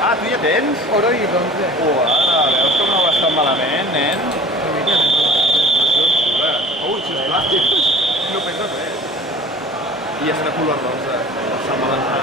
Ah, tu ja tens? Oro i bronze. Uala, veus com no ho has tan malament, nen? Una mica més malament. Ui, això és plàstic. No pesa res. I és de color rosa. S'ha balançat.